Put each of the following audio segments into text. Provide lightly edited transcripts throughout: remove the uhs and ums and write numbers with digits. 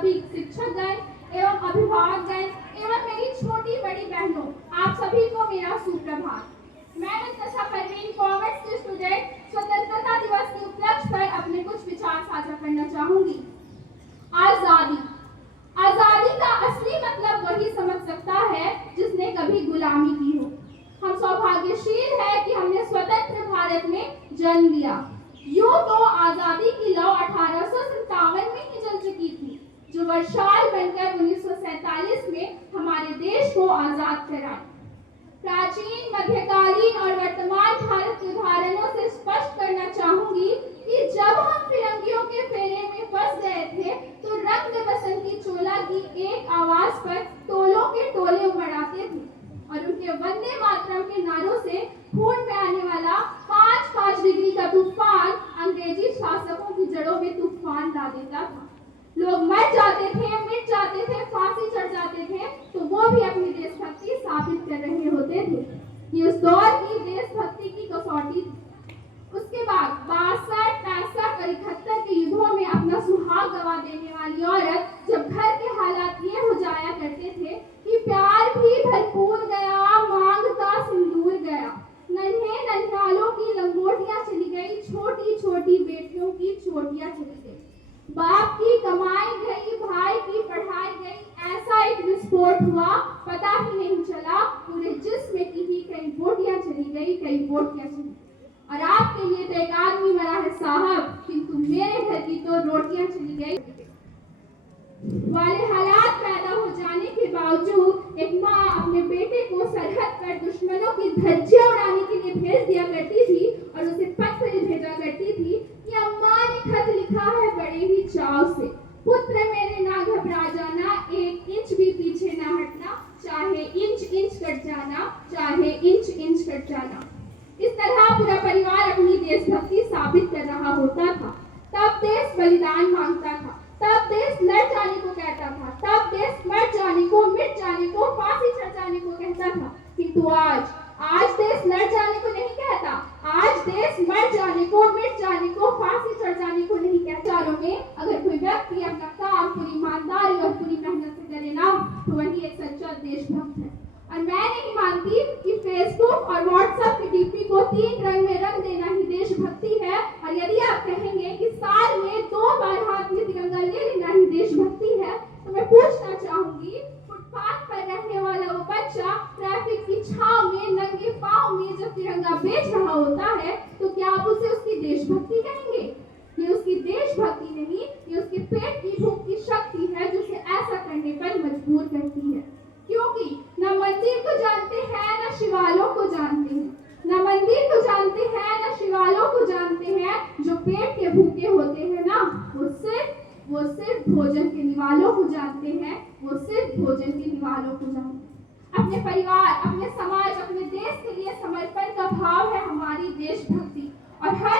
सभी शिक्षकगण एवं अभिभावकगण एवं मेरी छोटी बड़ी बहनों, आप सभी को मेरा सुप्रभात। मैं मुंतशा परवीन कॉमर्स की स्टूडेंट स्वतंत्रता दिवस के उपलक्ष्य पर अपने कुछ विचार साझा करना चाहूंगी। आजादी। आजादी का असली मतलब वही समझ सकता है जिसने कभी गुलामी की हो। हम सौभाग्यशील है कि हमने स्वतंत्र भारत में जन्म लिया। यूं तो आजादी की लौ 1857 में ही जल चुकी थी, जो वर्षाल बनकर 1947 में हमारे देश को आजाद कराई। प्राचीन, मध्यकालीन और वर्तमान भारत के उदाहरणों से स्पष्ट करना चाहूंगी कि जब हम फिरंगियों के फेरे में फंस गए थे, तो रंग बसंती चोला की एक आवाज पर टोलों के टोले उमड़ आते थे और उनके वंदे मातरम के नारों से खून में आने वाला 5-5 डिग्री का तूफान अंग्रेजी शासकों की जड़ों में तूफान ला देता था। लोग मर जाते थे, मिट जाते थे, फांसी चढ़ जाते थे, तो वो भी अपनी देशभक्ति साबित कर रहे होते थे। ये उस दौर की देशभक्ति की कसौटी थी। उसके बाद 62, 65 और 71 के युद्धों में अपना सुहाग गवा देने वाली औरत जब घर के हालात ये हो जाया करते थे कि प्यार भी भरपूर गया, मांगता सिंदूर गया, नन्हे नन्हालों की लंगोटियां चली गई, छोटी छोटी बेटियों की चोटियां चली गई, बाप की कमाई गई, भाई की पढ़ाई गई। ऐसा एक विस्फोट हुआ, पता ही नहीं चला पूरे जिस्म की ही कई बोटियां चली गई, कई बोटियां चली गई। और आपके लिए तो एक आदमी मरा है साहब, किंतु मेरे घर की तो रोटियां चली गई वाले हालात पैदा हो जाने के बावजूद एक माँ अपने बेटे को सरहद पर दुश्मनों की धज्जियां उड़ाने के लिए भेज दिया करती थी और उसे पत्र भेजा करती थी कि अम्मा ने खत लिखा है बड़े ही चाव से, पुत्र मेरे ना घबरा जाना, 1 इंच भी पीछे ना हटना, चाहे इंच इंच कट जाना, चाहे इंच इंच कट जाना। इस तरह पूरा परिवार अपनी देशभक्ति साबित कर रहा होता था। तब देश बलिदान मांगता था, तब देश लड़ जाने को कहता था, तब देश मर जाने को, मिट जाने को, फांसी चढ़ जाने को कहता था। किंतु आज देश लड़ जाने को नहीं कहता, आज देश मर जाने को, मिट जाने को, फांसी चढ़ जाने को नहीं कहता। चारों में अगर कोई व्यक्ति अपना काम पूरी ईमानदारी और पूरी मेहनत से करे ना, तो वही एक सच्चा देशभक्त है। और मैं नहीं मानती कि फेसबुक और व्हाट्सएप की डीपी को 3 रंग में रंग देना ही देशभक्ति है। और यदि आप कहेंगे कि साल में 2 बार हाथ में तिरंगा ले लेना ही देशभक्ति है, तो मैं पूछना चाहूंगी, फुटपाथ पर रहने वाला वो बच्चा ट्रैफिक की छांव में नंगे पांव में जब तिरंगा बेच रहा होता है, तो क्या आप उसे उसकी देशभक्ति कहेंगे? ये उसकी देशभक्ति नहीं, ये उसके पेट की भूख की शक्ति है जो उसे ऐसा करने पर मजबूर करती है। क्योंकि न मंदिर को जानते हैं, न शिवालों को जानते हैं, न मंदिर को जानते हैं, न शिवालों को जानते हैं। जो पेट के भूखे होते हैं ना, वो सिर्फ भोजन के निवालों को जानते हैं, वो सिर्फ भोजन के निवालों को जानते हैं। अपने परिवार, अपने समाज, अपने देश के लिए समर्पण का भाव है हमारी देशभक्ति। और हर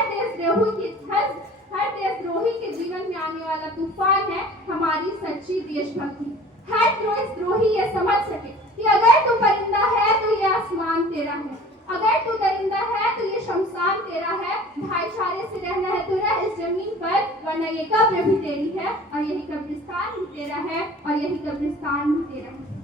देशद्रोही के जीवन में आने वाला तूफान है हमारी सच्ची देशभक्ति। हर देशद्रोही ये समझ सके कि अगर तू परिंदा है तो ये आसमान तेरा है, अगर तू दरिंदा है तो ये शमशान तेरा है, भाईचारे से रहना है तो रह इस जमीन पर, वरना ये कब्र भी तेरी है और यही कब्रिस्तान भी तेरा है और यही कब्रिस्तान भी तेरा है।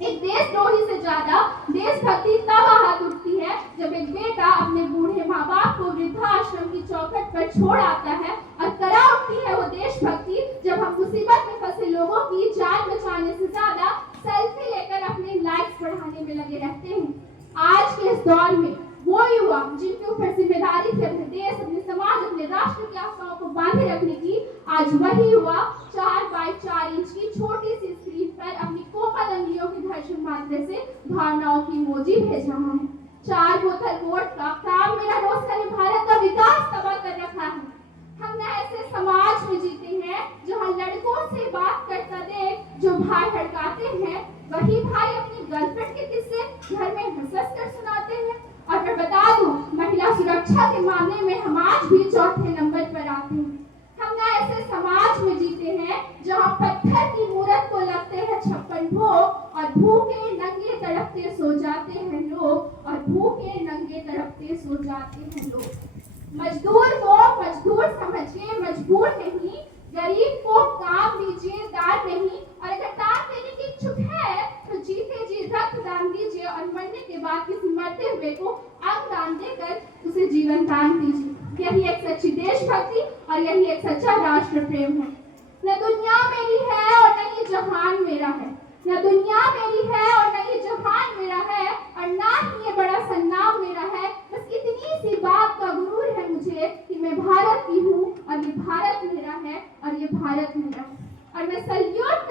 एक देशद्रोही से ज्यादा देशभक्ति तब आहत उठती है जब एक बेटा अपने बूढ़े माँ बाप को वृद्धाश्रम की चौखट पर छोड़ आता है, और करा उठती है वो देशभक्ति जब हम मुसीबत में फंसे लोगों की जान बचाने से ज्यादा सेल्फी लेकर अपने लाइक्स बढ़ाने में लगे रहते हैं। आज के इस दौर में वो युवा जिनके ऊपर जिम्मेदारी थी अपने देश, अपने समाज, अपने राष्ट्र की आशाओं को बांधे रखने की, आज वही युवा 4x4 इंच की छोटी सी स्क्रीन पर अपनी कोमल अंगुलियों के घर्षण मात्र से भावनाओं की इमोजी भेज रहा है। 4 बोतल वोट का काम मेरा दोस्त ने भारत का विकास तबाह कर रखा है। हम ऐसे समाज में जीते हैं जहाँ लड़कों से बात करता देख जो भाई हड़काते हैं, वही भाई अपनी गर्लफ्रेंड के किस्से घर में हंस कर सुनाते हैं। और मैं बता दूं, महिला सुरक्षा के मामले में हम आज भी 4थे नंबर पर आते हैं। हम ऐसे समाज में जीते हैं जहाँ पत्थर की मूरत को लगते हैं 56 भोग, और भूखे नंगे तड़पते सो जाते हैं लोग, और भूखे नंगे तड़पते सो जाते हैं लोग। मजदूर को मजदूर समझिए, मजबूर नहीं, गरीब को काम दीजिए, दान नहीं, और अगर दान देने की इच्छुक है तो जीते जी रक्तदान दीजिए और मरने के बाद किसी मरते हुए को अंग दान देकर उसे जीवन दान दीजिए। यही एक सच्ची देशभक्ति और यही एक सच्चा राष्ट्र प्रेम है। न दुनिया मेरी है और न ही जहान मेरा है, न दुनिया मेरी है और न ही जहान मेरा है, और ना ही ये बड़ा सन्नाम मेरा है। बस इतनी सी बात का गुरूर है मुझे कि मैं भारत की हूँ और ये भारत मेरा है और ये भारत मेरा है। और मैं सल्यूट